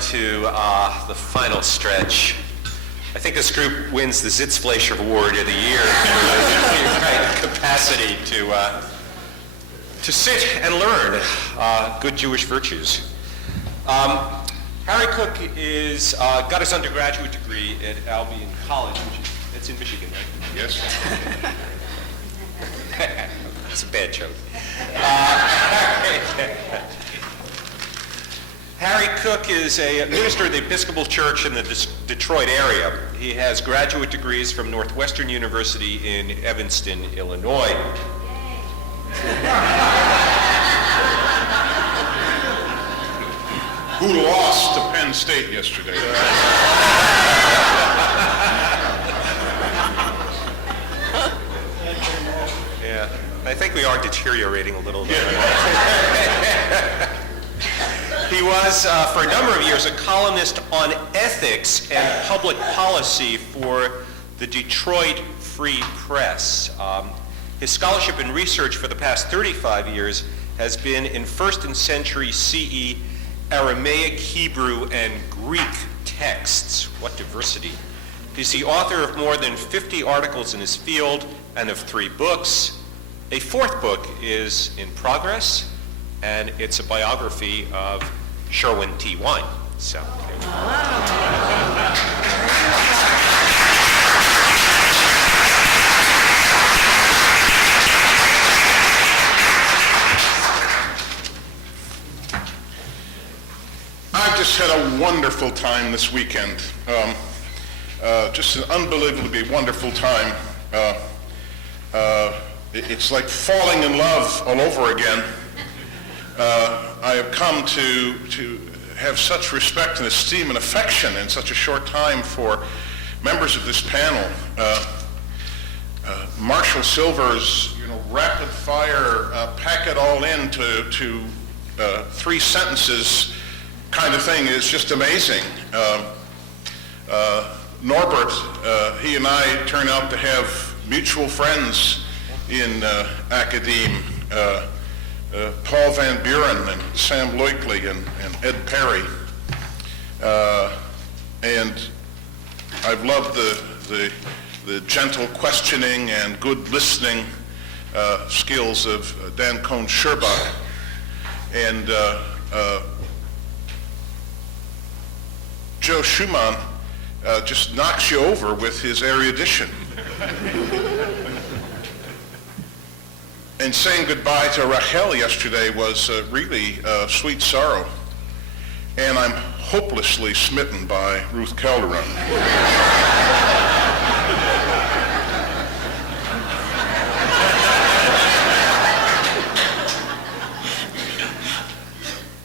to the final stretch. I think this group wins the Sitzfleischer Award of the year for the capacity to sit and learn good Jewish virtues. Harry Cook is got his undergraduate degree at Albion College, it's in Michigan, right? Yes. It's a bad joke. Harry Cook is a minister of the Episcopal Church in the Detroit area. He has graduate degrees from Northwestern University in Evanston, Illinois. Who lost to Penn State yesterday? Yeah, I think we are deteriorating a little bit. He was, for a number of years, a columnist on ethics and public policy for the Detroit Free Press. His scholarship and research for the past 35 years has been in 1st and century CE Aramaic, Hebrew, and Greek texts. What diversity. He's the author of more than 50 articles in his field and of 3 books. A 4th book is in progress, and it's a biography of Sherwin T. Wine. So. I've just had a wonderful time this weekend. Just an unbelievably wonderful time. It's like falling in love all over again. I have come to have such respect and esteem and affection in such a short time for members of this panel. Marshall Silver's, rapid fire, pack it all into 3 sentences kind of thing is just amazing. Norbert, he and I turn out to have mutual friends in academe. Paul Van Buren and Sam Loikley and Ed Perry. And I've loved the gentle questioning and good listening skills of Dan Cohn-Sherbach. And Joe Schumann just knocks you over with his erudition. And saying goodbye to Rachel yesterday was really sweet sorrow. And I'm hopelessly smitten by Ruth Calderon.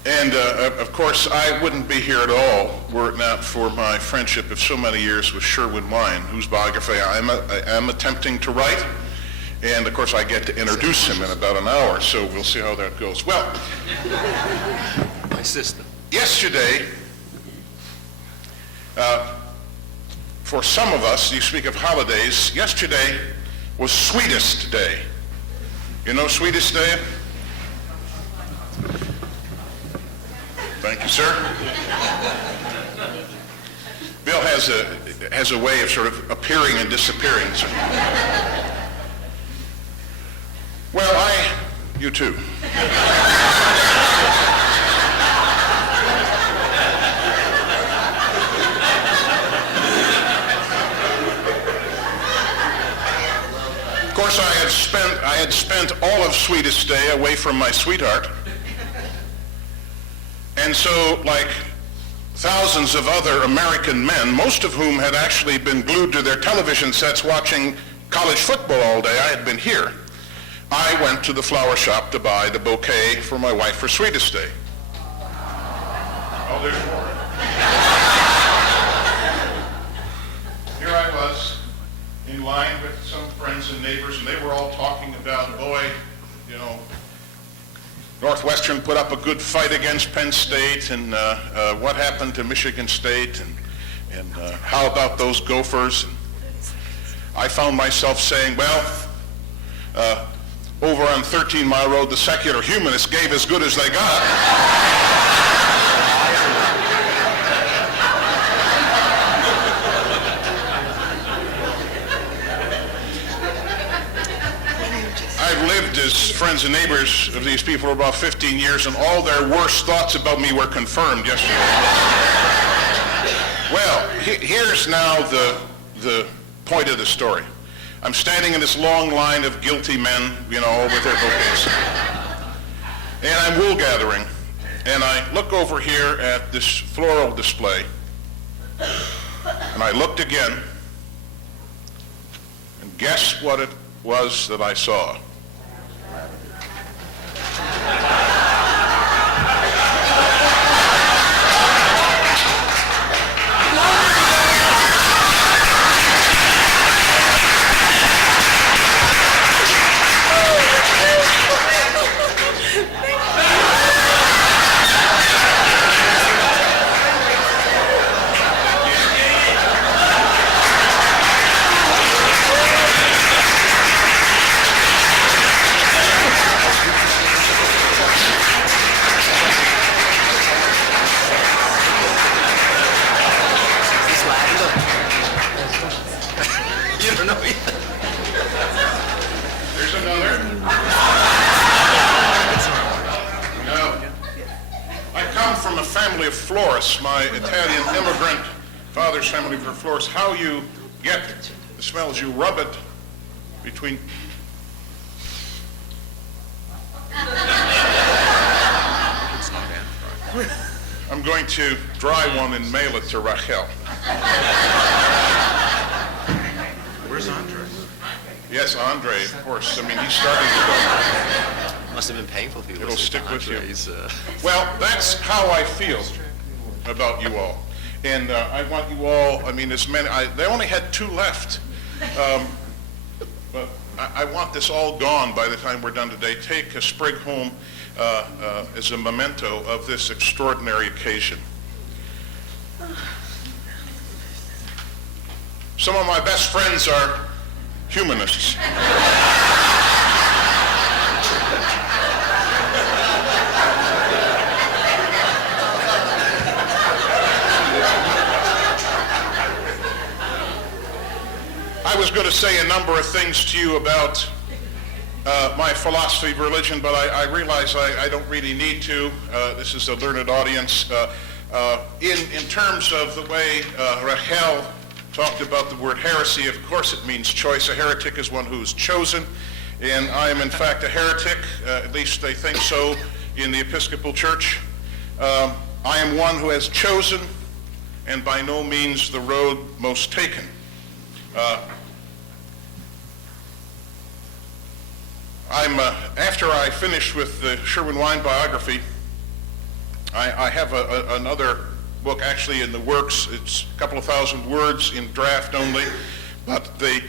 And of course, I wouldn't be here at all were it not for my friendship of so many years with Sherwin Wine, whose biography I am attempting to write. And of course, I get to introduce him in about an hour, so we'll see how that goes. Well, My sister. Yesterday, for some of us, you speak of holidays, yesterday was Sweetest Day. You know Sweetest Day? Thank you, sir. Bill has a way of sort of appearing and disappearing. So. Well, you too. Of course, I had spent all of Sweetest Day away from my sweetheart. And so, like thousands of other American men, most of whom had actually been glued to their television sets watching college football all day, I had been here. I went to the flower shop to buy the bouquet for my wife for Sweetest Day. Oh, there's more. Here I was, in line with some friends and neighbors, and they were all talking about, boy, Northwestern put up a good fight against Penn State, and what happened to Michigan State, and how about those Gophers? And I found myself saying, well, over on 13 Mile Road, the secular humanists gave as good as they got. friends and neighbors of these people for about 15 years, and all their worst thoughts about me were confirmed yesterday. Well, here's now the point of the story. I'm standing in this long line of guilty men, all with their bouquets. And I'm wool gathering, and I look over here at this floral display, and I looked again, and guess what it was that I saw? There's another. No. I come from a family of florists. My Italian immigrant father's family were florists. How you get the smell is you rub it between... I'm going to dry one and mail it to Rachel. Where's Andre? Yes, Andre, of course. I mean, he started to Must have been painful for you. It'll listening stick to with you. Andre's, Well, that's how I feel about you all. And I want you all, I mean, as many, they only had 2 left. But I want this all gone by the time we're done today. Take a sprig home as a memento of this extraordinary occasion. Some of my best friends are humanists. I was going to say a number of things to you about my philosophy of religion, but I realize I don't really need to. This is a learned audience. In terms of the way Rachel talked about the word heresy, of course it means choice. A heretic is one who is chosen, and I am in fact a heretic, at least they think so in the Episcopal Church. I am one who has chosen, and by no means the road most taken. After I finish with the Sherwin-Wine biography, I have another book actually in the works. It's a couple of thousand words in draft only, but the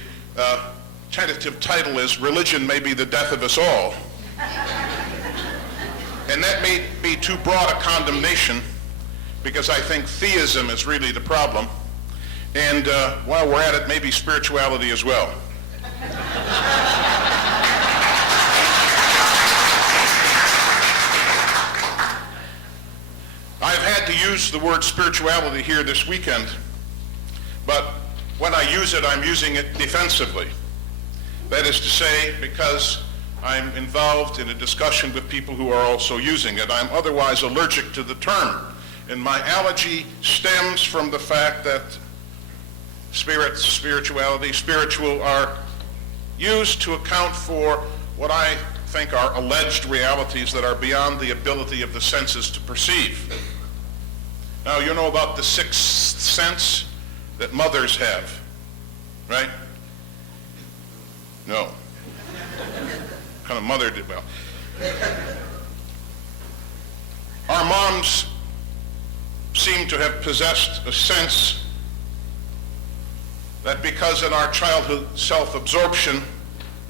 tentative title is Religion May Be the Death of Us All. And that may be too broad a condemnation, because I think theism is really the problem. And while we're at it, maybe spirituality as well. I've had to use the word spirituality here this weekend, but when I use it, I'm using it defensively. That is to say, because I'm involved in a discussion with people who are also using it. I'm otherwise allergic to the term, and my allergy stems from the fact that spirituality, spiritual are used to account for what I think are alleged realities that are beyond the ability of the senses to perceive. Now, you know about the sixth sense that mothers have, right? No. What kind of mother did well? Our moms seem to have possessed a sense that because in our childhood self-absorption,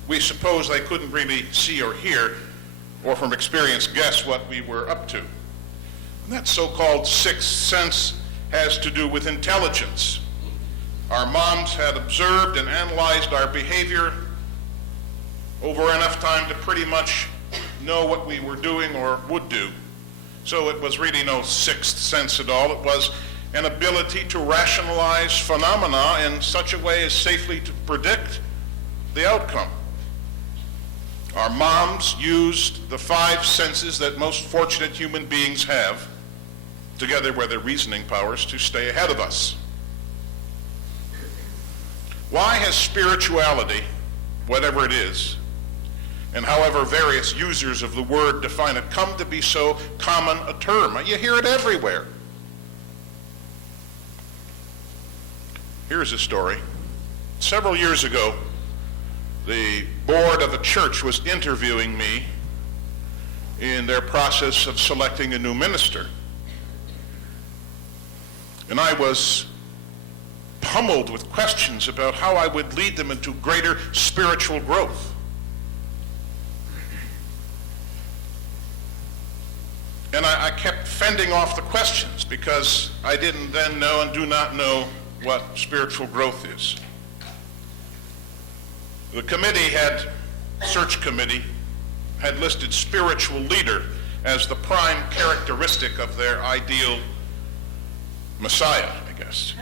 we suppose they couldn't really see or hear, or from experience guess what we were up to. And that so-called sixth sense has to do with intelligence. Our moms had observed and analyzed our behavior over enough time to pretty much know what we were doing or would do. So it was really no sixth sense at all. It was an ability to rationalize phenomena in such a way as safely to predict the outcome. Our moms used the 5 senses that most fortunate human beings have, together with their reasoning powers, to stay ahead of us. Why has spirituality, whatever it is, and however various users of the word define it, come to be so common a term? You hear it everywhere. Here's a story. Several years ago, the board of a church was interviewing me in their process of selecting a new minister. And I was pummeled with questions about how I would lead them into greater spiritual growth. And I kept fending off the questions because I didn't then know and do not know what spiritual growth is. The search committee had listed spiritual leader as the prime characteristic of their ideal Messiah, I guess.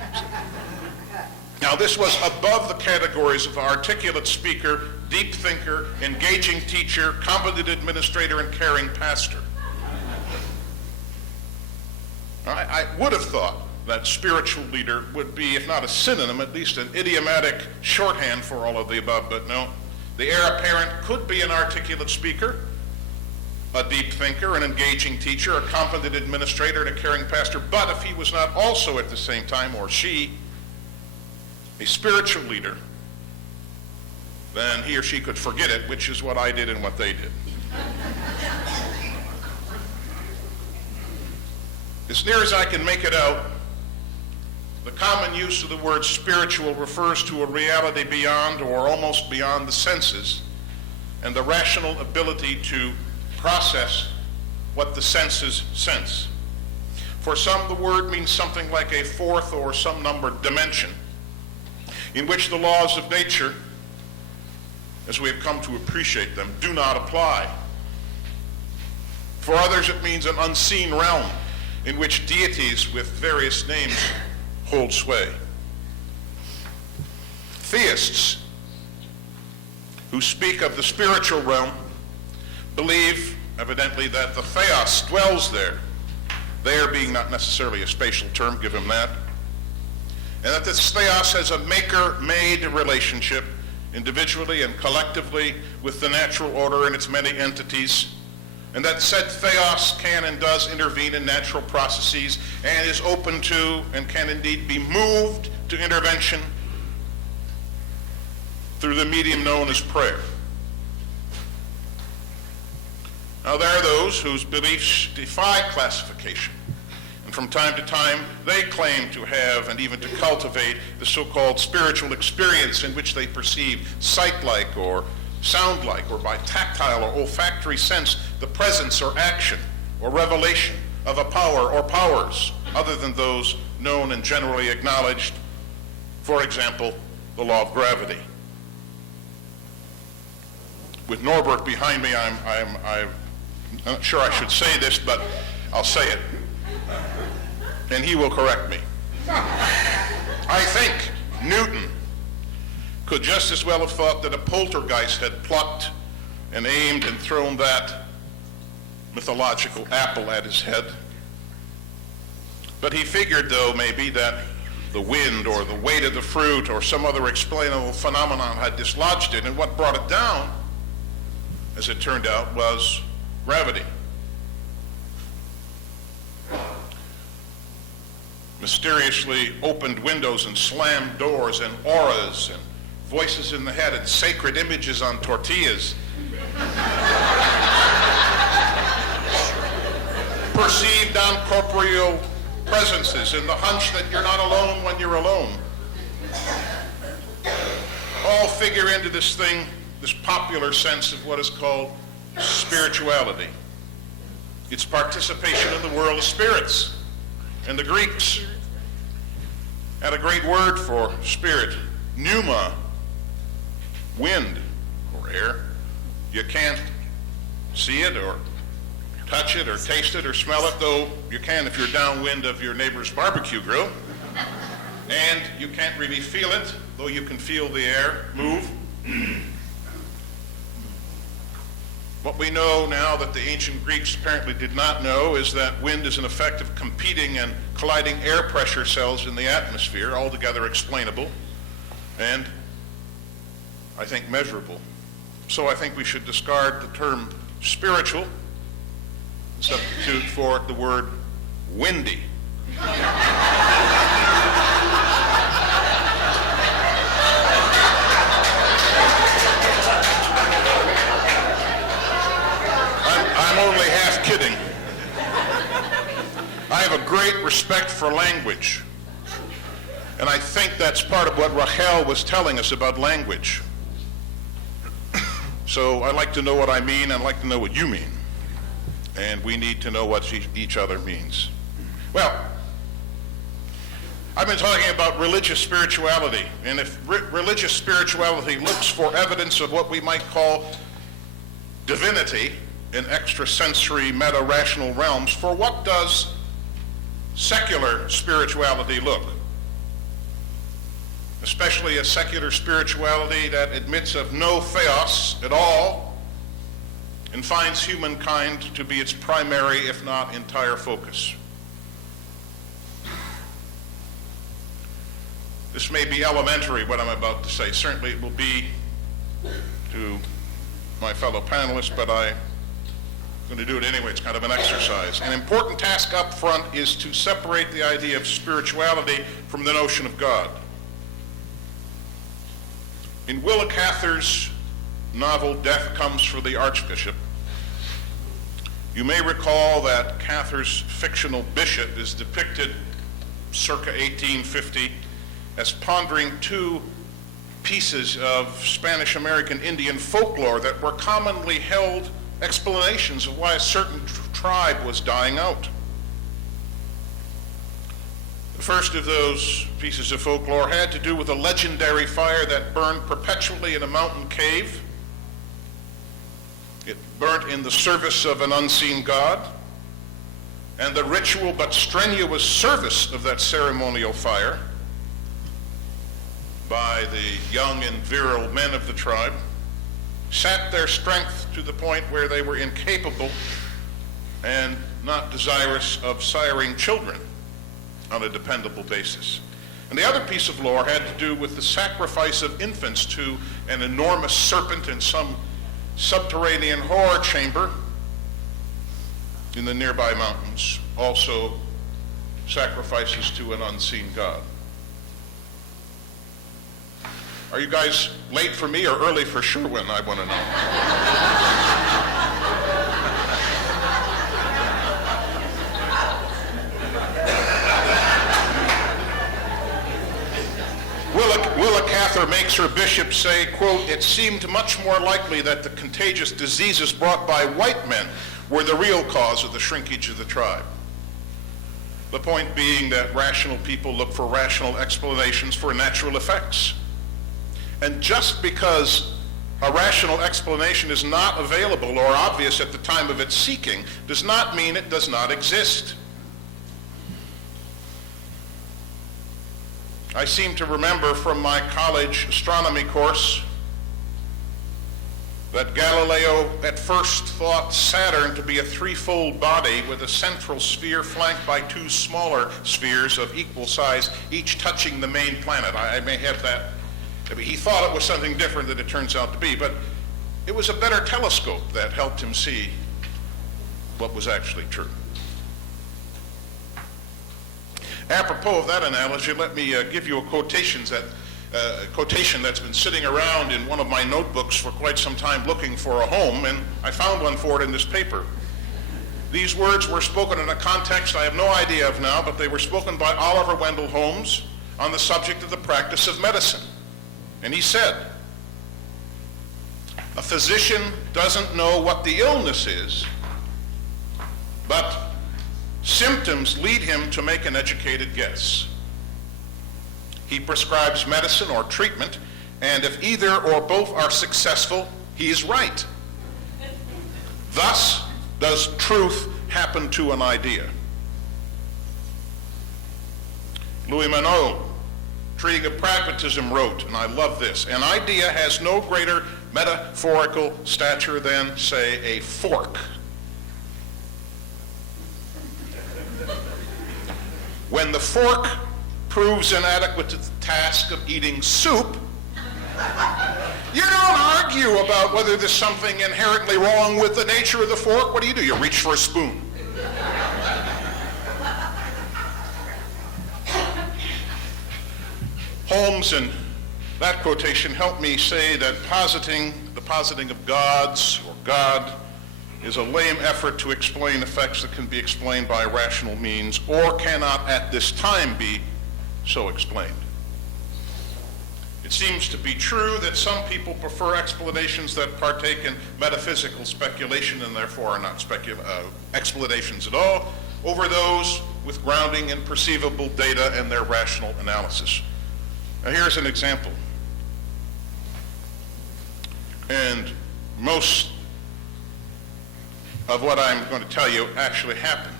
Now, this was above the categories of articulate speaker, deep thinker, engaging teacher, competent administrator, and caring pastor. I would have thought that spiritual leader would be, if not a synonym, at least an idiomatic shorthand for all of the above, but no. The heir apparent could be an articulate speaker, a deep thinker, an engaging teacher, a competent administrator, and a caring pastor, but if he was not also at the same time, or she, a spiritual leader, then he or she could forget it, which is what I did and what they did. As near as I can make it out, the common use of the word spiritual refers to a reality beyond or almost beyond the senses and the rational ability to process what the senses sense. For some, the word means something like a fourth or some numbered dimension in which the laws of nature, as we have come to appreciate them, do not apply. For others, it means an unseen realm in which deities with various names hold sway. Theists who speak of the spiritual realm believe, evidently, that the theos dwells there, there being not necessarily a spatial term, give him that, and that this theos has a maker-made relationship individually and collectively with the natural order and its many entities, and that said theos can and does intervene in natural processes and is open to and can indeed be moved to intervention through the medium known as prayer. Now, there are those whose beliefs defy classification, and from time to time they claim to have and even to cultivate the so-called spiritual experience in which they perceive sight-like or sound-like or by tactile or olfactory sense the presence or action or revelation of a power or powers other than those known and generally acknowledged, for example, the law of gravity. With Norbert behind me, I'm not sure I should say this, but I'll say it, and he will correct me. I think Newton could just as well have thought that a poltergeist had plucked and aimed and thrown that mythological apple at his head. But he figured, though, maybe that the wind or the weight of the fruit or some other explainable phenomenon had dislodged it, and what brought it down, as it turned out, was gravity. Mysteriously opened windows and slammed doors and auras and voices in the head and sacred images on tortillas. Perceived non-corporeal presences and the hunch that you're not alone when you're alone. All figure into this thing, this popular sense of what is called spirituality. It's participation in the world of spirits. And the Greeks had a great word for spirit, pneuma, wind or air. You can't see it or touch it or taste it or smell it, though you can if you're downwind of your neighbor's barbecue grill. And you can't really feel it, though you can feel the air move. What we know now that the ancient Greeks apparently did not know is that wind is an effect of competing and colliding air pressure cells in the atmosphere, altogether explainable and, I think, measurable. So I think we should discard the term spiritual and substitute for it the word windy. I'm only half kidding. I have a great respect for language. And I think that's part of what Rachel was telling us about language. So I like to know what I mean, and I like to know what you mean. And we need to know what each other means. Well, I've been talking about religious spirituality. And if religious spirituality looks for evidence of what we might call divinity in extrasensory meta-rational realms, for what does secular spirituality look? Especially a secular spirituality that admits of no theos at all and finds humankind to be its primary, if not entire, focus. This may be elementary, what I'm about to say. Certainly it will be to my fellow panelists, but I'm going to do it anyway. It's kind of an exercise. An important task up front is to separate the idea of spirituality from the notion of God. In Willa Cather's novel, Death Comes for the Archbishop, you may recall that Cather's fictional bishop is depicted circa 1850 as pondering two pieces of Spanish-American Indian folklore that were commonly held explanations of why a certain tribe was dying out. The first of those pieces of folklore had to do with a legendary fire that burned perpetually in a mountain cave. It burnt in the service of an unseen god, and the ritual but strenuous service of that ceremonial fire by the young and virile men of the tribe sapped their strength to the point where they were incapable and not desirous of siring children on a dependable basis. And the other piece of lore had to do with the sacrifice of infants to an enormous serpent in some subterranean horror chamber in the nearby mountains, also sacrifices to an unseen god. Are you guys late for me or early for Sherwin, I want to know. Willa Cather makes her bishop say, quote, "It seemed much more likely that the contagious diseases brought by white men were the real cause of the shrinkage of the tribe." The point being that rational people look for rational explanations for natural effects. And just because a rational explanation is not available or obvious at the time of its seeking does not mean it does not exist. I seem to remember from my college astronomy course that Galileo at first thought Saturn to be a threefold body with a central sphere flanked by two smaller spheres of equal size, each touching the main planet. I may have that. He thought it was something different than it turns out to be, but it was a better telescope that helped him see what was actually true. Apropos of that analogy, let me give you a quotation that's been sitting around in one of my notebooks for quite some time looking for a home, and I found one for it in this paper. These words were spoken in a context I have no idea of now, but they were spoken by Oliver Wendell Holmes on the subject of the practice of medicine. And he said, "A physician doesn't know what the illness is, but symptoms lead him to make an educated guess. He prescribes medicine or treatment, and if either or both are successful, he is right. Thus does truth happen to an idea." Louis Manot Treating of Pragmatism wrote, and I love this, an idea has no greater metaphorical stature than, say, a fork. When the fork proves inadequate to the task of eating soup, you don't argue about whether there's something inherently wrong with the nature of the fork. What do? You reach for a spoon. Holmes and that quotation helped me say that the positing of gods or God is a lame effort to explain effects that can be explained by rational means or cannot at this time be so explained. It seems to be true that some people prefer explanations that partake in metaphysical speculation and therefore are not explanations at all over those with grounding in perceivable data and their rational analysis. Now here's an example. And most of what I'm going to tell you actually happened.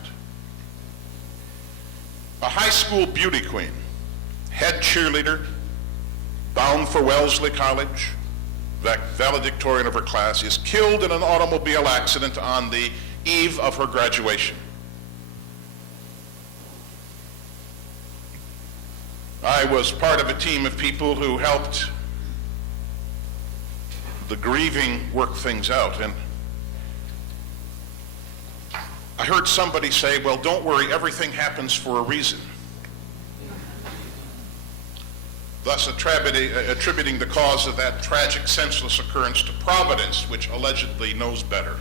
A high school beauty queen, head cheerleader, bound for Wellesley College, valedictorian of her class, is killed in an automobile accident on the eve of her graduation. I was part of a team of people who helped the grieving work things out, and I heard somebody say, well, don't worry, everything happens for a reason. Thus attributing the cause of that tragic, senseless occurrence to Providence, which allegedly knows better.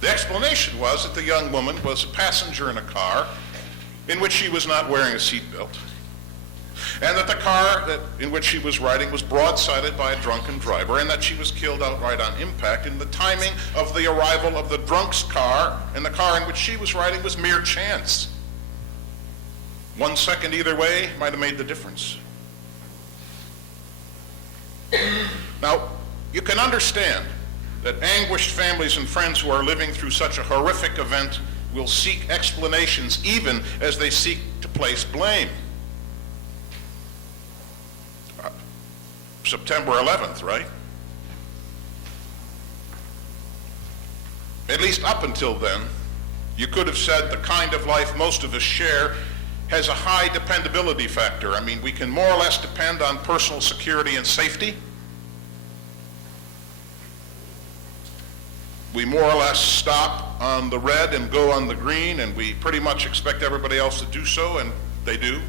The explanation was that the young woman was a passenger in a car in which she was not wearing a seatbelt, and that the car in which she was riding was broadsided by a drunken driver, and that she was killed outright on impact, and the timing of the arrival of the drunk's car and the car in which she was riding was mere chance. 1 second either way might have made the difference. Now, you can understand that anguished families and friends who are living through such a horrific event will seek explanations even as they seek to place blame. September 11th, right? At least up until then, you could have said the kind of life most of us share has a high dependability factor. I mean, we can more or less depend on personal security and safety. We more or less stop on the red and go on the green, and we pretty much expect everybody else to do so, and they do.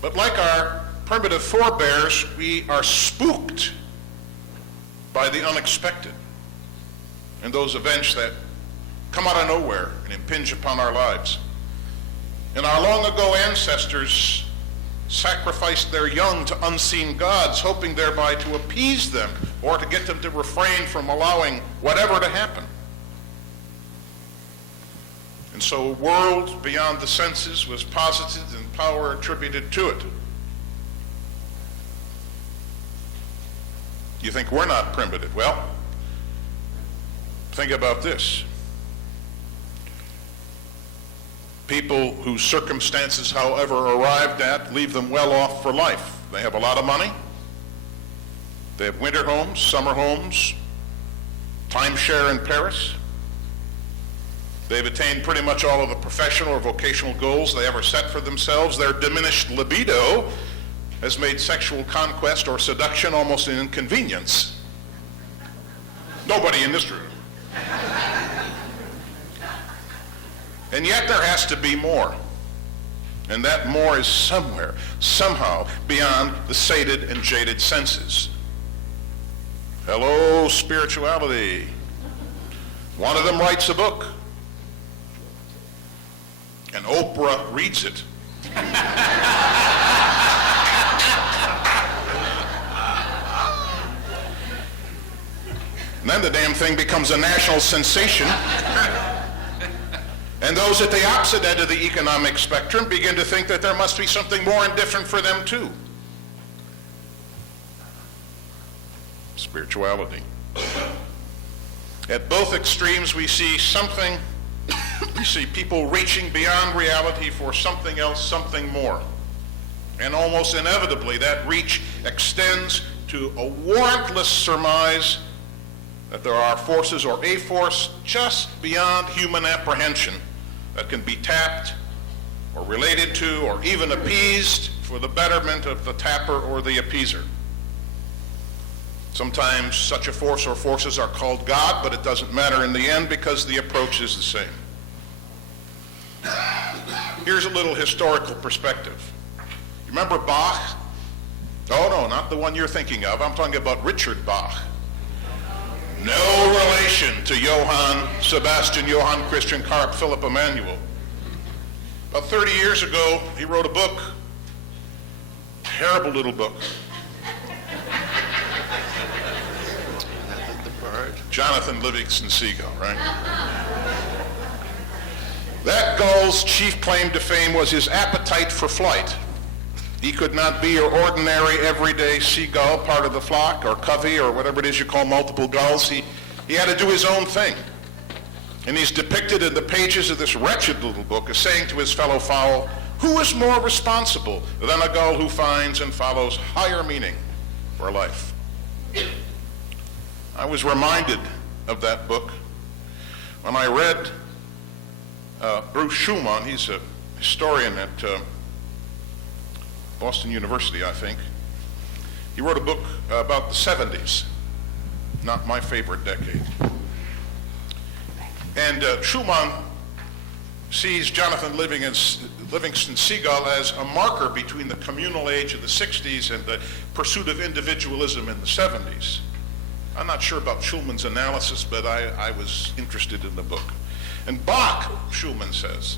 But like our primitive forebears, we are spooked by the unexpected and those events that come out of nowhere and impinge upon our lives. And our long ago ancestors sacrificed their young to unseen gods, hoping thereby to appease them or to get them to refrain from allowing whatever to happen. And so a world beyond the senses was posited and power attributed to it. You think we're not primitive? Well, think about this. People whose circumstances, however arrived at, leave them well off for life. They have a lot of money. They have winter homes, summer homes, timeshare in Paris. They've attained pretty much all of the professional or vocational goals they ever set for themselves. Their diminished libido has made sexual conquest or seduction almost an inconvenience. Nobody in this room. And yet there has to be more. And that more is somewhere, somehow, beyond the sated and jaded senses. Hello, spirituality. One of them writes a book, and Oprah reads it. And then the damn thing becomes a national sensation. And those at the opposite end of the economic spectrum begin to think that there must be something more and different for them too. Spirituality. At both extremes we see something We see people reaching beyond reality for something else, something more. And almost inevitably, that reach extends to a warrantless surmise that there are forces or a force just beyond human apprehension that can be tapped or related to or even appeased for the betterment of the tapper or the appeaser. Sometimes such a force or forces are called God, but it doesn't matter in the end because the approach is the same. Here's a little historical perspective. You remember Bach? Oh, no, not the one you're thinking of. I'm talking about Richard Bach. No relation to Johann Sebastian Johann Christian Carp Philipp Emanuel. About 30 years ago, he wrote a book. Terrible little book. Jonathan Livingston Seagull, right? That gull's chief claim to fame was his appetite for flight. He could not be your ordinary, everyday seagull, part of the flock, or covey, or whatever it is you call multiple gulls. He had to do his own thing. And he's depicted in the pages of this wretched little book as saying to his fellow fowl, who is more responsible than a gull who finds and follows higher meaning for life? I was reminded of that book when I read Bruce Schumann. He's a historian at Boston University, I think. He wrote a book about the 70s, not my favorite decade. And Schumann sees Jonathan Livingston Seagull as a marker between the communal age of the 60s and the pursuit of individualism in the 70s. I'm not sure about Schumann's analysis, but I was interested in the book. And Bach, Schumann says,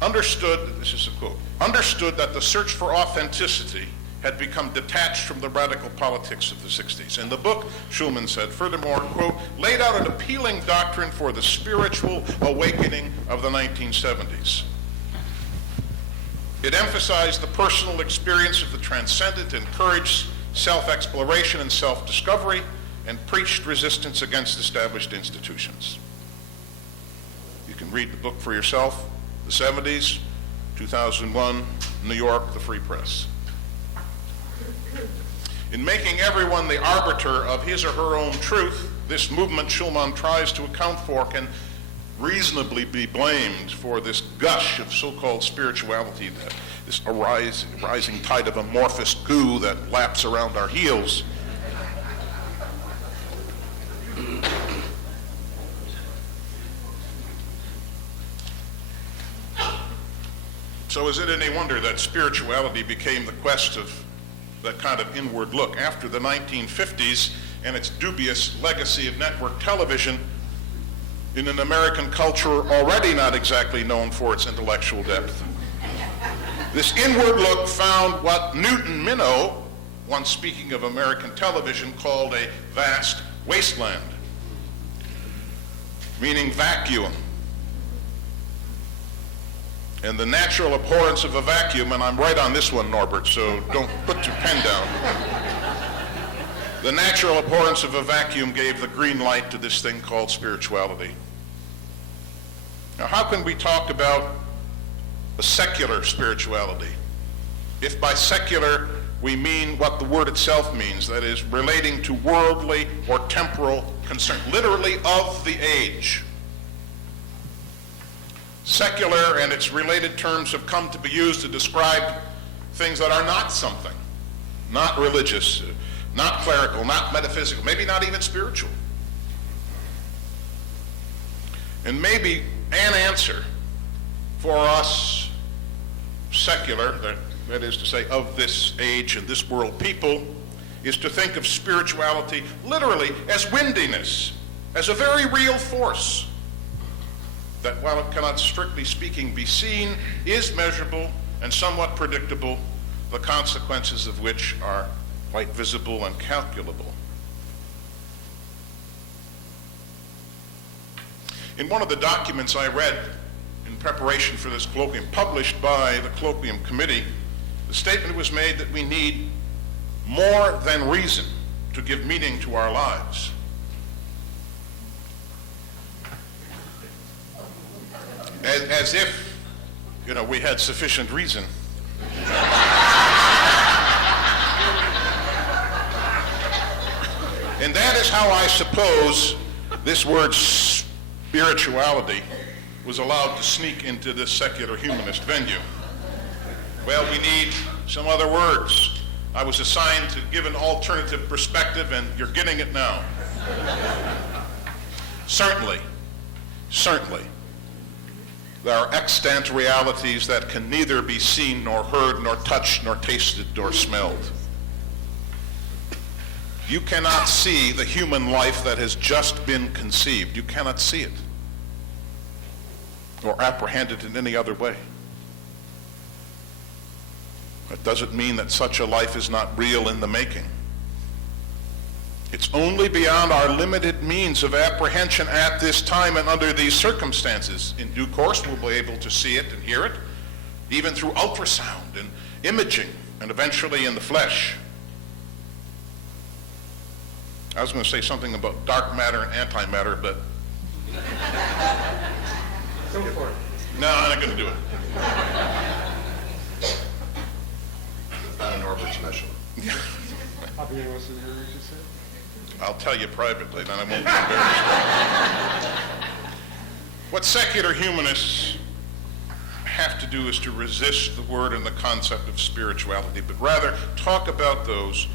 understood, this is a quote, understood that the search for authenticity had become detached from the radical politics of the 60s. In the book, Schumann said, furthermore, quote, laid out an appealing doctrine for the spiritual awakening of the 1970s. It emphasized the personal experience of the transcendent, encouraged self-exploration and self-discovery, and preached resistance against established institutions. You can read the book for yourself. The 70s, 2001, New York, the Free Press. In making everyone the arbiter of his or her own truth, this movement Schumann tries to account for can reasonably be blamed for this gush of so-called spirituality, that this rising tide of amorphous goo that laps around our heels. So is it any wonder that spirituality became the quest of that kind of inward look? After the 1950s and its dubious legacy of network television in an American culture already not exactly known for its intellectual depth. This inward look found what Newton Minow, once speaking of American television, called a vast wasteland, meaning vacuum. And the natural abhorrence of a vacuum, and I'm right on this one, Norbert, so don't put your pen down. The natural abhorrence of a vacuum gave the green light to this thing called spirituality. Now, how can we talk about a secular spirituality if by secular we mean what the word itself means, that is, relating to worldly or temporal concern, literally of the age? Secular and its related terms have come to be used to describe things that are not something, not religious, not clerical, not metaphysical, maybe not even spiritual. And maybe an answer for us secular, that is to say of this age and this world people, is to think of spirituality literally as windiness, as a very real force that, while it cannot strictly speaking be seen, is measurable and somewhat predictable, the consequences of which are quite visible and calculable. In one of the documents I read in preparation for this colloquium, published by the colloquium committee, the statement was made that we need more than reason to give meaning to our lives. As if, we had sufficient reason. And that is how I suppose this word spirituality was allowed to sneak into this secular humanist venue. Well, we need some other words. I was assigned to give an alternative perspective, and you're getting it now. Certainly, there are extant realities that can neither be seen, nor heard, nor touched, nor tasted, nor smelled. You cannot see the human life that has just been conceived. You cannot see it or apprehend it in any other way. That doesn't mean that such a life is not real in the making. It's only beyond our limited means of apprehension at this time and under these circumstances. In due course, we'll be able to see it and hear it, even through ultrasound and imaging, and eventually in the flesh. I was going to say something about dark matter and antimatter, but Go for it. no, I'm not going to do it. Not a Norbert special. Poppy, you want to hear what you said? I'll tell you privately, then I won't be embarrassed. What secular humanists have to do is to resist the word and the concept of spirituality, but rather talk about those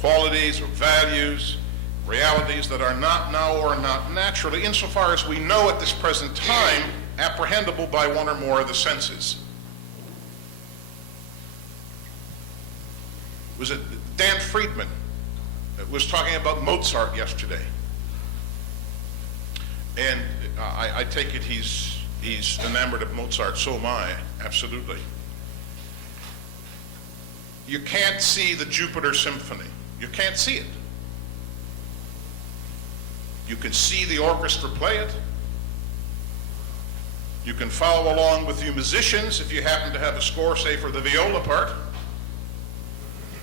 qualities or values, realities that are not now or not naturally, insofar as we know at this present time, apprehendable by one or more of the senses. Was it Dan Friedman was talking about Mozart yesterday? And I take it he's enamored of Mozart. So am I, absolutely. You can't see the Jupiter Symphony. You can't see it. You can see the orchestra play it. You can follow along with you musicians if you happen to have a score, say, for the viola part.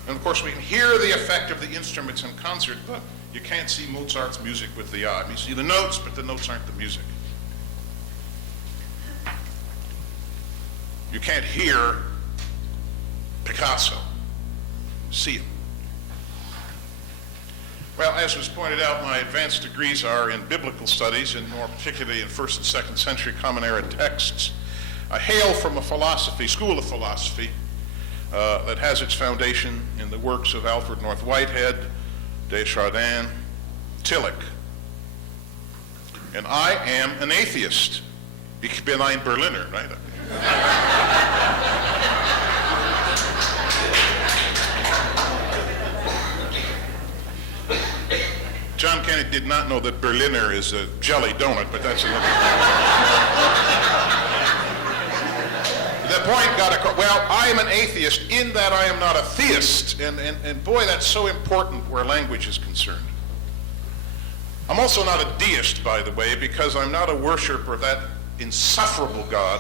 And of course, we can hear the effect of the instruments in concert, but you can't see Mozart's music with the eye. You see the notes, but the notes aren't the music. You can't hear Picasso, see him. Well, as was pointed out, my advanced degrees are in biblical studies, and more particularly in 1st and 2nd century Common Era texts. I hail from a school of philosophy, that has its foundation in the works of Alfred North Whitehead, Desjardins, Tillich. And I am an atheist. Ich bin ein Berliner, right? John Kennedy did not know that Berliner is a jelly donut, but that's another. The point got across. Well, I am an atheist in that I am not a theist. And boy, that's so important where language is concerned. I'm also not a deist, by the way, because I'm not a worshiper of that insufferable God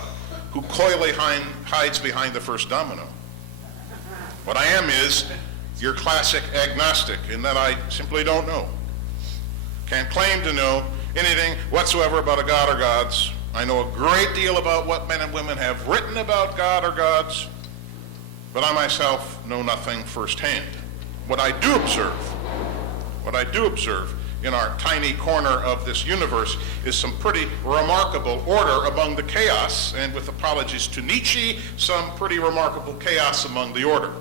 who coyly hides behind the first domino. What I am is your classic agnostic, in that I simply don't know. Can't claim to know anything whatsoever about a God or gods. I know a great deal about what men and women have written about God or gods, but I myself know nothing firsthand. What I do observe in our tiny corner of this universe is some pretty remarkable order among the chaos, and with apologies to Nietzsche, some pretty remarkable chaos among the order.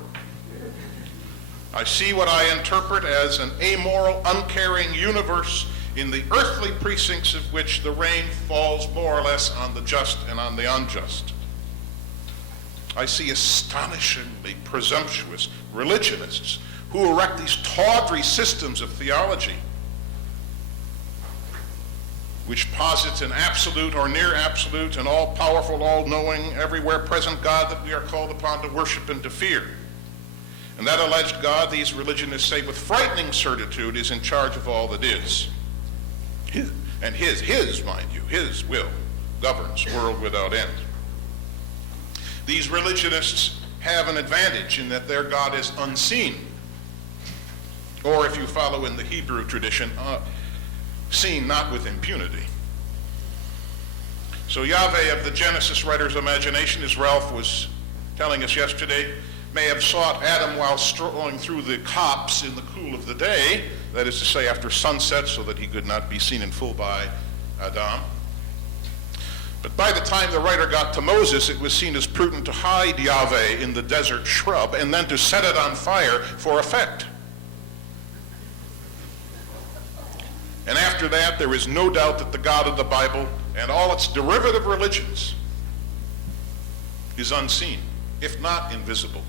I see what I interpret as an amoral, uncaring universe in the earthly precincts of which the rain falls more or less on the just and on the unjust. I see astonishingly presumptuous religionists who erect these tawdry systems of theology which posits an absolute or near absolute and all-powerful, all-knowing, everywhere present God that we are called upon to worship and to fear. And that alleged God, these religionists say with frightening certitude, is in charge of all that is. His, mind you, his will governs world without end. These religionists have an advantage in that their God is unseen. Or if you follow in the Hebrew tradition, seen not with impunity. So Yahweh of the Genesis writer's imagination, as Ralph was telling us yesterday, may have sought Adam while strolling through the copse in the cool of the day, that is to say after sunset, so that he could not be seen in full by Adam. But by the time the writer got to Moses, it was seen as prudent to hide Yahweh in the desert shrub and then to set it on fire for effect. And after that, there is no doubt that the God of the Bible and all its derivative religions is unseen, if not invisible,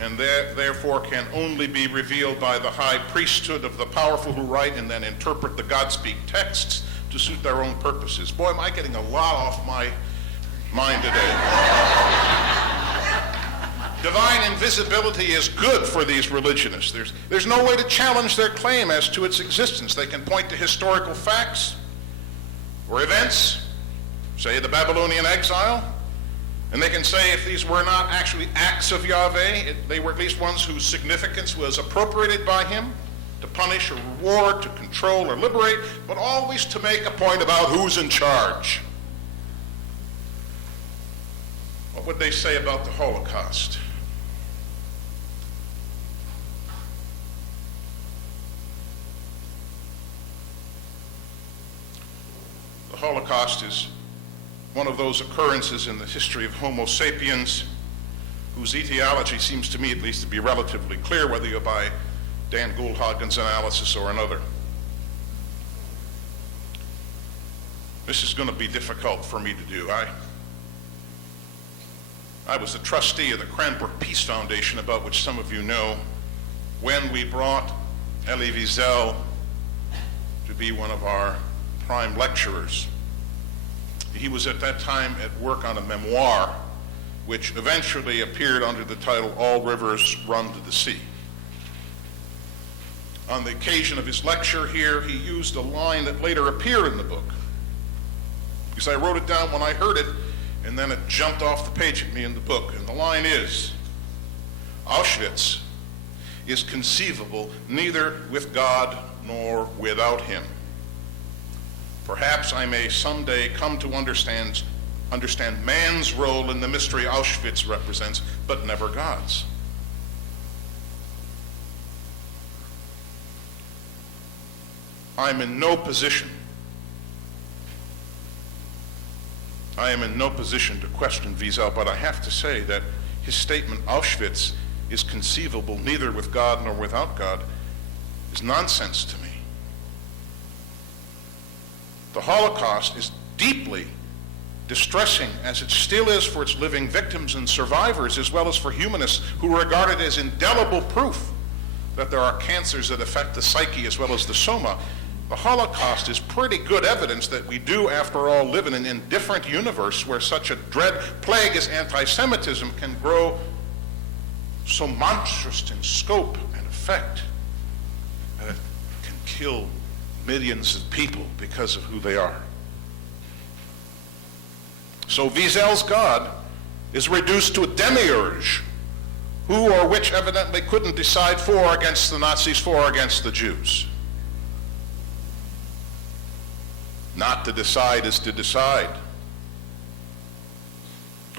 and therefore can only be revealed by the high priesthood of the powerful who write and then interpret the God-speak texts to suit their own purposes. Boy, am I getting a lot off my mind today. Divine invisibility is good for these religionists. There's no way to challenge their claim as to its existence. They can point to historical facts or events, say the Babylonian exile, and they can say if these were not actually acts of Yahweh, they were at least ones whose significance was appropriated by him to punish or reward, to control or liberate, but always to make a point about who's in charge. What would they say about the Holocaust? The Holocaust is one of those occurrences in the history of Homo sapiens whose etiology seems to me at least to be relatively clear, whether you buy Dan Goldhagen's analysis or another. This is going to be difficult for me to do. I was the trustee of the Cranbrook Peace Foundation, about which some of you know, when we brought Elie Wiesel to be one of our prime lecturers. He was at that time at work on a memoir which eventually appeared under the title All Rivers Run to the Sea. On the occasion of his lecture here, he used a line that later appeared in the book, because I wrote it down when I heard it, and then it jumped off the page at me in the book. And the line is, Auschwitz is conceivable neither with God nor without him. Perhaps I may someday come to understand man's role in the mystery Auschwitz represents, but never God's. I am in no position to question Wiesel, but I have to say that his statement, Auschwitz is conceivable neither with God nor without God, is nonsense to me. The Holocaust is deeply distressing, as it still is for its living victims and survivors, as well as for humanists who regard it as indelible proof that there are cancers that affect the psyche as well as the soma. The Holocaust is pretty good evidence that we do, after all, live in an indifferent universe where such a dread plague as anti-Semitism can grow so monstrous in scope and effect that it can kill millions of people because of who they are. So Wiesel's God is reduced to a demiurge, who or which evidently couldn't decide for against the Nazis, for against the Jews. Not to decide is to decide.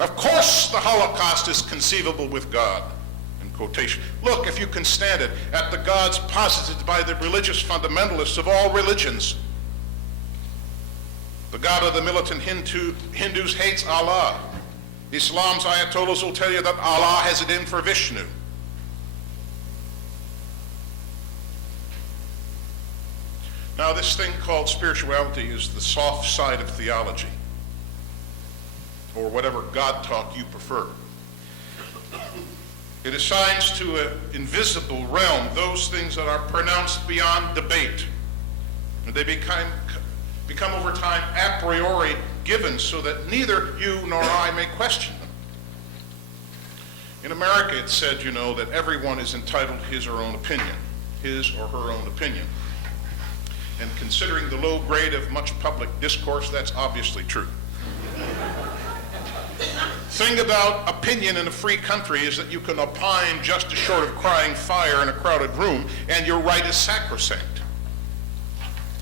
Of course the Holocaust is conceivable with God, in quotation. Look, if you can stand it, at the gods posited by the religious fundamentalists of all religions. The God of the militant Hindus hates Allah. Islam's Ayatollahs will tell you that Allah has it in for Vishnu. Now, this thing called spirituality is the soft side of theology, or whatever God talk you prefer. It assigns to an invisible realm those things that are pronounced beyond debate. And they become over time a priori given so that neither you nor I may question them. In America, it's said, you know, that everyone is entitled to his or her own opinion. And considering the low grade of much public discourse, that's obviously true. Thing about opinion in a free country is that you can opine just short of crying fire in a crowded room, and your right is sacrosanct.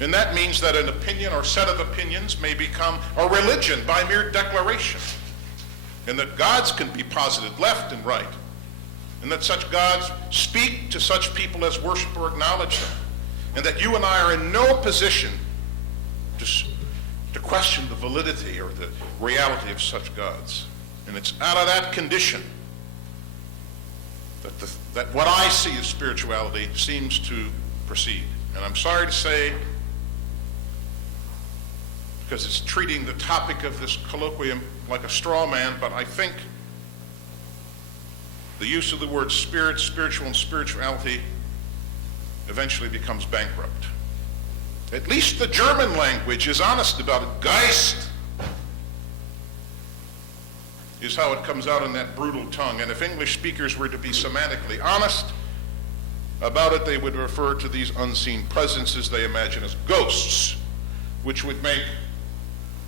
And that means that an opinion or set of opinions may become a religion by mere declaration, and that gods can be posited left and right, and that such gods speak to such people as worship or acknowledge them, and that you and I are in no position to question the validity or the reality of such gods. And it's out of that condition that what I see as spirituality seems to proceed. And I'm sorry to say, because it's treating the topic of this colloquium like a straw man, but I think the use of the word spirit, spiritual, and spirituality eventually becomes bankrupt. At least the German language is honest about it. Geist is how it comes out in that brutal tongue. And if English speakers were to be semantically honest about it, they would refer to these unseen presences they imagine as ghosts, which would make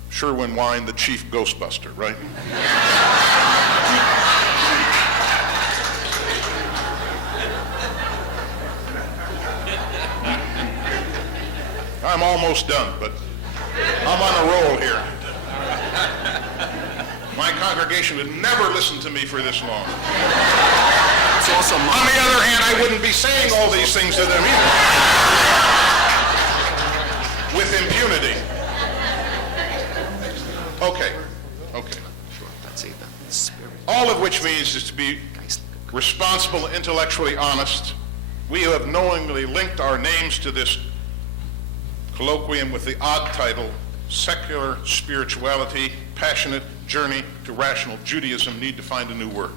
Sherwin Wine the chief ghostbuster, right? I'm almost done, but I'm on a roll here. My congregation would never listen to me for this long. It's also On the other hand, I wouldn't be saying all these things to them either. With impunity. Okay. That's it then. Spirit. All of which means is to be responsible, intellectually honest. We have knowingly linked our names to this colloquium with the odd title, Secular Spirituality, Passionate Journey to Rational Judaism. Need to find a new word.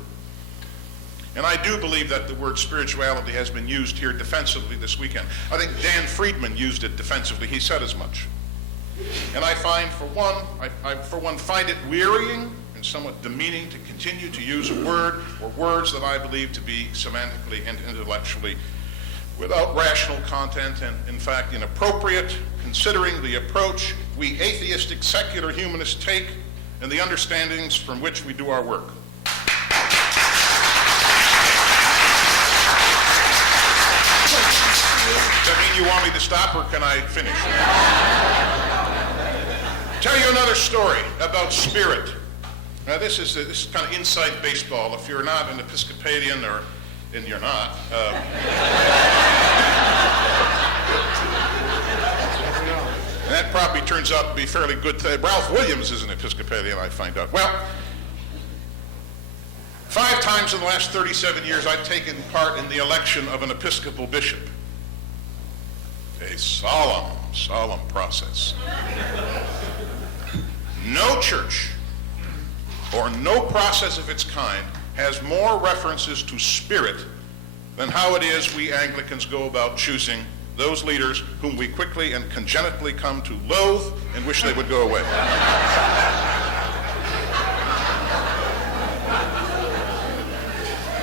And I do believe that the word spirituality has been used here defensively this weekend. I think Dan Friedman used it defensively. He said as much. And I find, for one, find it wearying and somewhat demeaning to continue to use a word or words that I believe to be semantically and intellectually without rational content and, in fact, inappropriate, considering the approach we atheistic secular humanists take and the understandings from which we do our work. Does that mean you want me to stop, or can I finish? Tell you another story about spirit. Now, this is kind of inside baseball. If you're not an Episcopalian, and you're not, and that probably turns out to be fairly good. Ralph Williams is an Episcopalian, I find out. Well, 5 times in the last 37 years, I've taken part in the election of an Episcopal bishop. A solemn process. No church or no process of its kind has more references to spirit than how it is we Anglicans go about choosing those leaders whom we quickly and congenitally come to loathe and wish they would go away.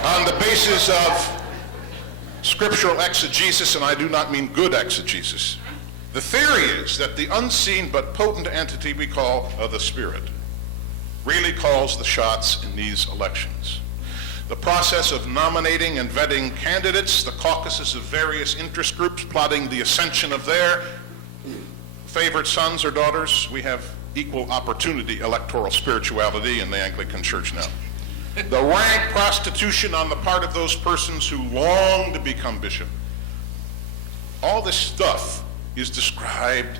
On the basis of scriptural exegesis, and I do not mean good exegesis, the theory is that the unseen but potent entity we call the Spirit really calls the shots in these elections. The process of nominating and vetting candidates, the caucuses of various interest groups plotting the ascension of their favorite sons or daughters. We have equal opportunity electoral spirituality in the Anglican Church now. The rank prostitution on the part of those persons who long to become bishop. All this stuff is described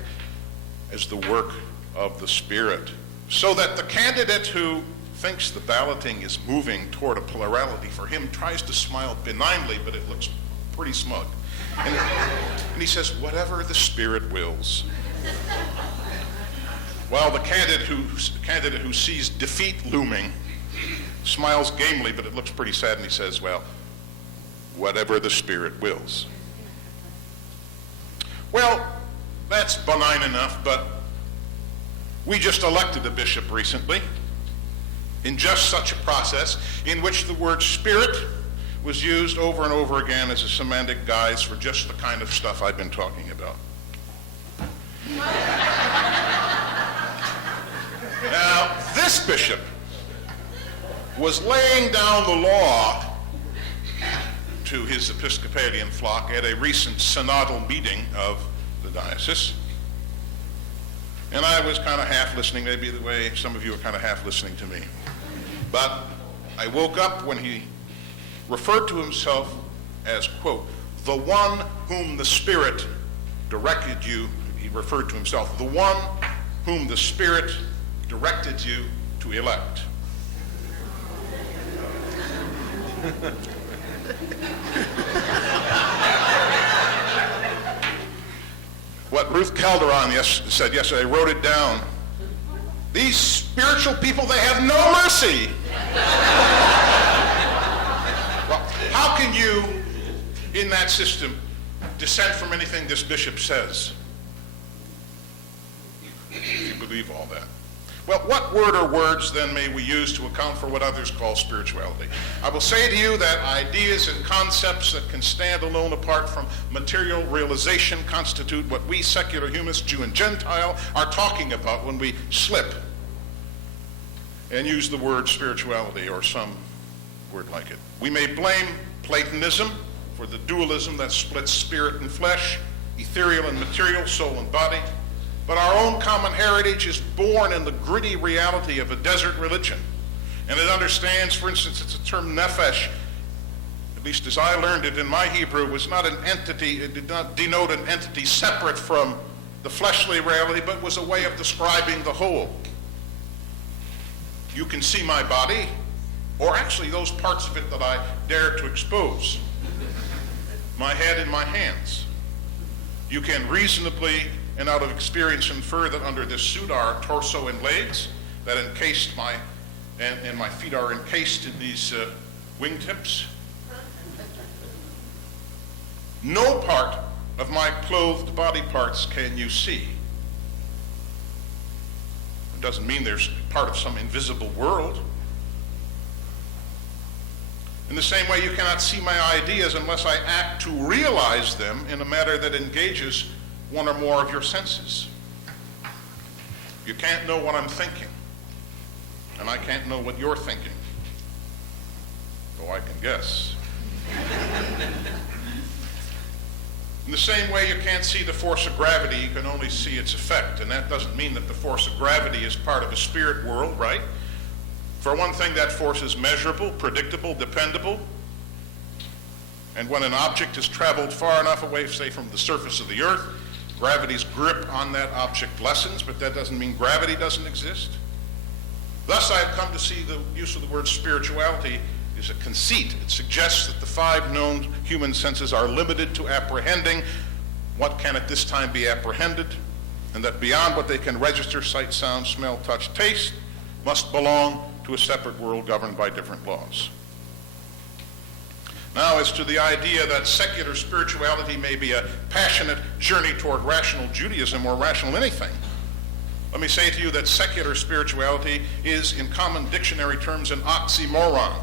as the work of the Spirit, so that the candidate who thinks the balloting is moving toward a plurality for him tries to smile benignly, but it looks pretty smug. And he says, whatever the Spirit wills. While the candidate who sees defeat looming smiles gamely, but it looks pretty sad, and he says, well, whatever the Spirit wills. Well, that's benign enough, but we just elected a bishop recently in just such a process in which the word spirit was used over and over again as a semantic guise for just the kind of stuff I've been talking about. Now, this bishop was laying down the law to his Episcopalian flock at a recent synodal meeting of the diocese. And I was kind of half listening, maybe the way some of you are kind of half listening to me. But I woke up when he referred to himself as, quote, the one whom the Spirit directed you, he referred to himself, the one whom the Spirit directed you to elect. What Ruth Calderon said yesterday, I wrote it down. These spiritual people, they have no mercy. Well, how can you, in that system, dissent from anything this bishop says? If you believe all that. Well, what word or words then may we use to account for what others call spirituality? I will say to you that ideas and concepts that can stand alone apart from material realization constitute what we secular humanists, Jew and Gentile, are talking about when we slip and use the word spirituality or some word like it. We may blame Platonism for the dualism that splits spirit and flesh, ethereal and material, soul and body. But our own common heritage is born in the gritty reality of a desert religion. And it understands, for instance, it's a term nephesh, at least as I learned it in my Hebrew, was not an entity, it did not denote an entity separate from the fleshly reality, but was a way of describing the whole. You can see my body, or actually those parts of it that I dare to expose. My head and my hands. You can reasonably and out of experience infer that under this suit are torso and legs that encased my, and my feet are encased in these wingtips. No part of my clothed body parts can you see. It doesn't mean there's part of some invisible world. In the same way, you cannot see my ideas unless I act to realize them in a manner that engages one or more of your senses. You can't know what I'm thinking, and I can't know what you're thinking, though I can guess. In the same way, you can't see the force of gravity, you can only see its effect, and that doesn't mean that the force of gravity is part of a spirit world, right? For one thing, that force is measurable, predictable, dependable, and when an object has traveled far enough away, say from the surface of the earth, gravity's grip on that object lessens, but that doesn't mean gravity doesn't exist. Thus, I have come to see the use of the word spirituality is a conceit. It suggests that the five known human senses are limited to apprehending what can at this time be apprehended, and that beyond what they can register, sight, sound, smell, touch, taste, must belong to a separate world governed by different laws. Now, as to the idea that secular spirituality may be a passionate journey toward rational Judaism or rational anything, let me say to you that secular spirituality is, in common dictionary terms, an oxymoron.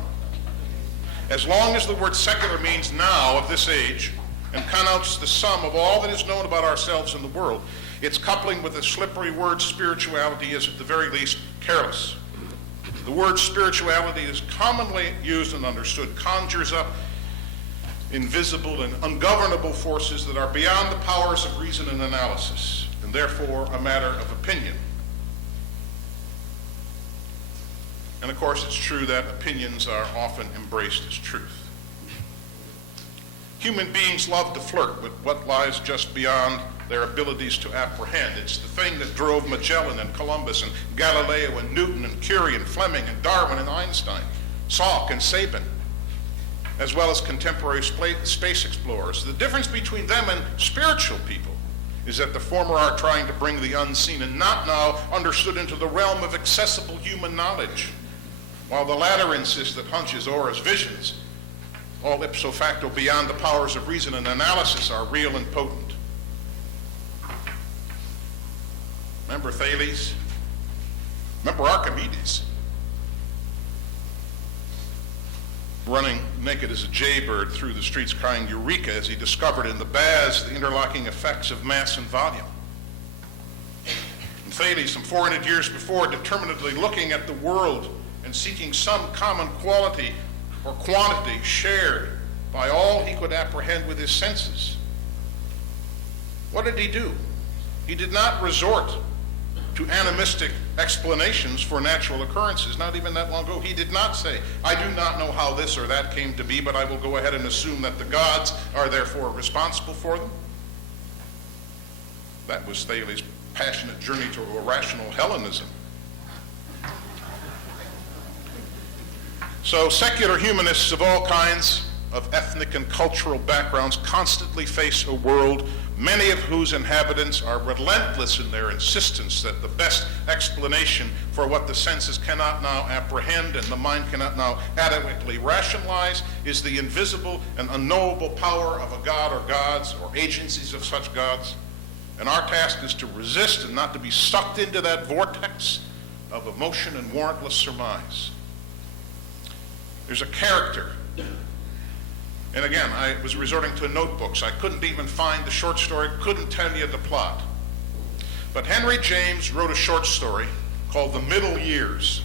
As long as the word secular means now of this age and connotes the sum of all that is known about ourselves and the world, its coupling with the slippery word spirituality is at the very least careless. The word spirituality is commonly used and understood, conjures up invisible and ungovernable forces that are beyond the powers of reason and analysis, and therefore a matter of opinion. And of course, it's true that opinions are often embraced as truth. Human beings love to flirt with what lies just beyond their abilities to apprehend. It's the thing that drove Magellan and Columbus and Galileo and Newton and Curie and Fleming and Darwin and Einstein, Salk and Sabin, as well as contemporary space explorers. The difference between them and spiritual people is that the former are trying to bring the unseen and not now understood into the realm of accessible human knowledge, while the latter insist that hunches, auras, visions, all ipso facto beyond the powers of reason and analysis, are real and potent. Remember Thales? Remember Archimedes? Running naked as a jaybird through the streets crying Eureka as he discovered in the baths the interlocking effects of mass and volume. And Thales, some 400 years before, determinedly looking at the world and seeking some common quality or quantity shared by all he could apprehend with his senses. What did he do? He did not resort to animistic explanations for natural occurrences not even that long ago. He did not say, I do not know how this or that came to be, but I will go ahead and assume that the gods are therefore responsible for them. That was Thales' passionate journey to irrational Hellenism. So secular humanists of all kinds of ethnic and cultural backgrounds constantly face a world, many of whose inhabitants are relentless in their insistence that the best explanation for what the senses cannot now apprehend and the mind cannot now adequately rationalize is the invisible and unknowable power of a god or gods or agencies of such gods. And our task is to resist and not to be sucked into that vortex of emotion and warrantless surmise. There's a character. And again, I was resorting to notebooks. I couldn't even find the short story, couldn't tell you the plot. But Henry James wrote a short story called The Middle Years.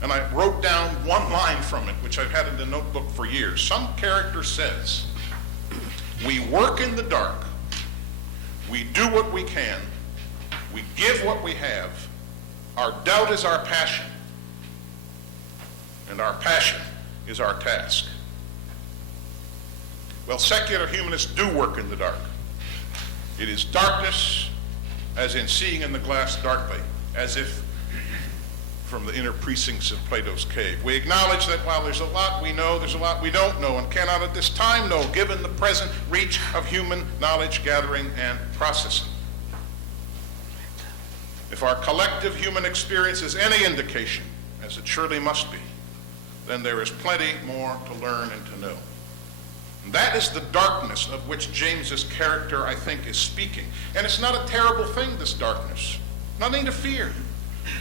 And I wrote down one line from it, which I've had in the notebook for years. Some character says, we work in the dark, we do what we can, we give what we have, our doubt is our passion, and our passion is our task. Well, secular humanists do work in the dark. It is darkness, as in seeing in the glass darkly, as if from the inner precincts of Plato's cave. We acknowledge that while there's a lot we know, there's a lot we don't know and cannot at this time know, given the present reach of human knowledge gathering and processing. If our collective human experience is any indication, as it surely must be, then there is plenty more to learn and to know. And that is the darkness of which James's character, I think, is speaking. And it's not a terrible thing, this darkness. Nothing to fear.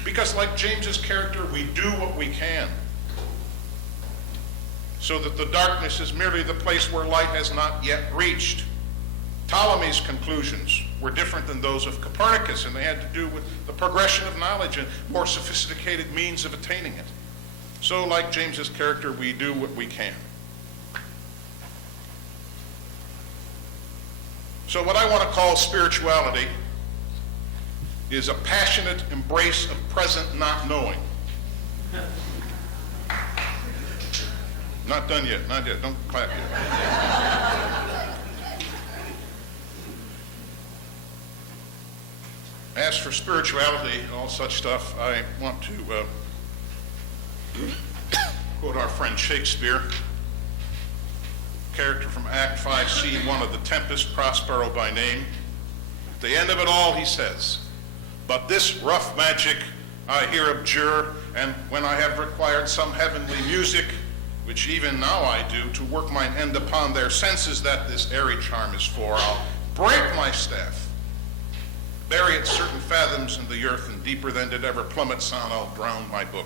Because like James's character, we do what we can. So that the darkness is merely the place where light has not yet reached. Ptolemy's conclusions were different than those of Copernicus, and they had to do with the progression of knowledge and more sophisticated means of attaining it. So like James's character, we do what we can. So what I want to call spirituality is a passionate embrace of present not knowing. Not done yet, not yet, don't clap yet. As for spirituality and all such stuff, I want to quote our friend Shakespeare, character from Act 5, Scene 1 of The Tempest, Prospero by name. At the end of it all, he says, but this rough magic I here abjure, and when I have required some heavenly music, which even now I do, to work mine end upon their senses that this airy charm is for, I'll break my staff, bury it certain fathoms in the earth, and deeper than did ever plummet sound, I'll drown my book.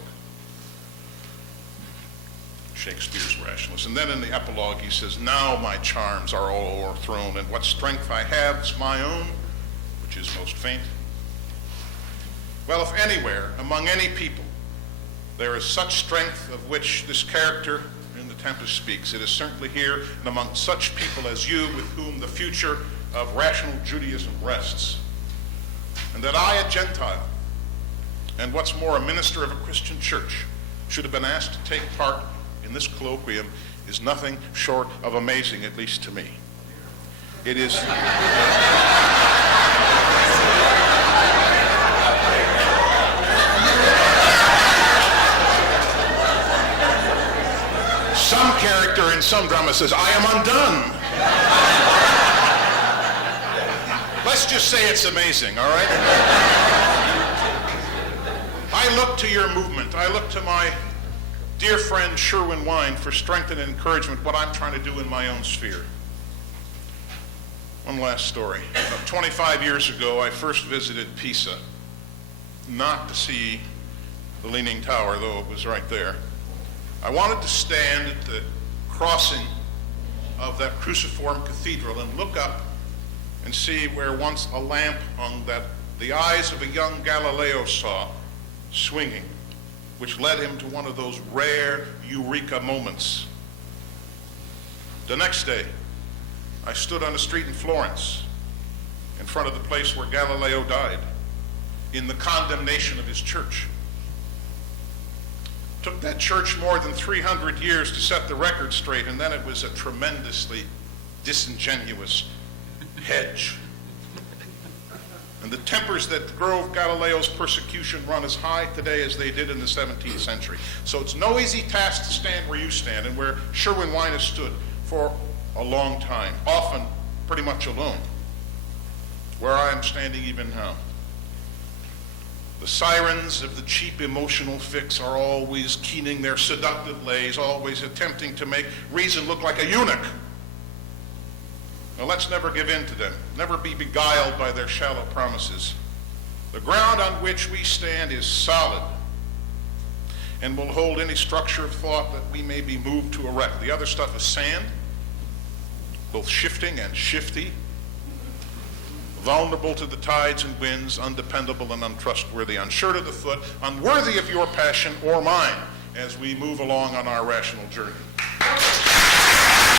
Shakespeare's rationalist. And then in the epilogue he says, now my charms are all o'erthrown, and what strength I have is my own, which is most faint. Well, if anywhere, among any people, there is such strength of which this character in The Tempest speaks, it is certainly here and among such people as you with whom the future of rational Judaism rests. And that I, a Gentile, and what's more, a minister of a Christian church, should have been asked to take part in this colloquium is nothing short of amazing, at least to me. It is... Some character in some drama says, I am undone. Let's just say it's amazing, all right? I look to your movement. I look to my dear friend Sherwin Wine for strength and encouragement, what I'm trying to do in my own sphere. One last story. About 25 years ago, I first visited Pisa, not to see the Leaning Tower, though it was right there. I wanted to stand at the crossing of that cruciform cathedral and look up and see where once a lamp hung that the eyes of a young Galileo saw swinging, which led him to one of those rare eureka moments. The next day, I stood on a street in Florence in front of the place where Galileo died. in the condemnation of his church. Took that church more than 300 years to set the record straight, and then it was a tremendously disingenuous hedge. And the tempers that drove Galileo's persecution run as high today as they did in the 17th century. So it's no easy task to stand where you stand and where Sherwin Wine has stood for a long time, often pretty much alone, where I am standing even now. The sirens of the cheap emotional fix are always keening their seductive lays, always attempting to make reason look like a eunuch. Now let's never give in to them, never be beguiled by their shallow promises. The ground on which we stand is solid and will hold any structure of thought that we may be moved to erect. The other stuff is sand, both shifting and shifty, vulnerable to the tides and winds, undependable and untrustworthy, unsure to the foot, unworthy of your passion or mine as we move along on our rational journey.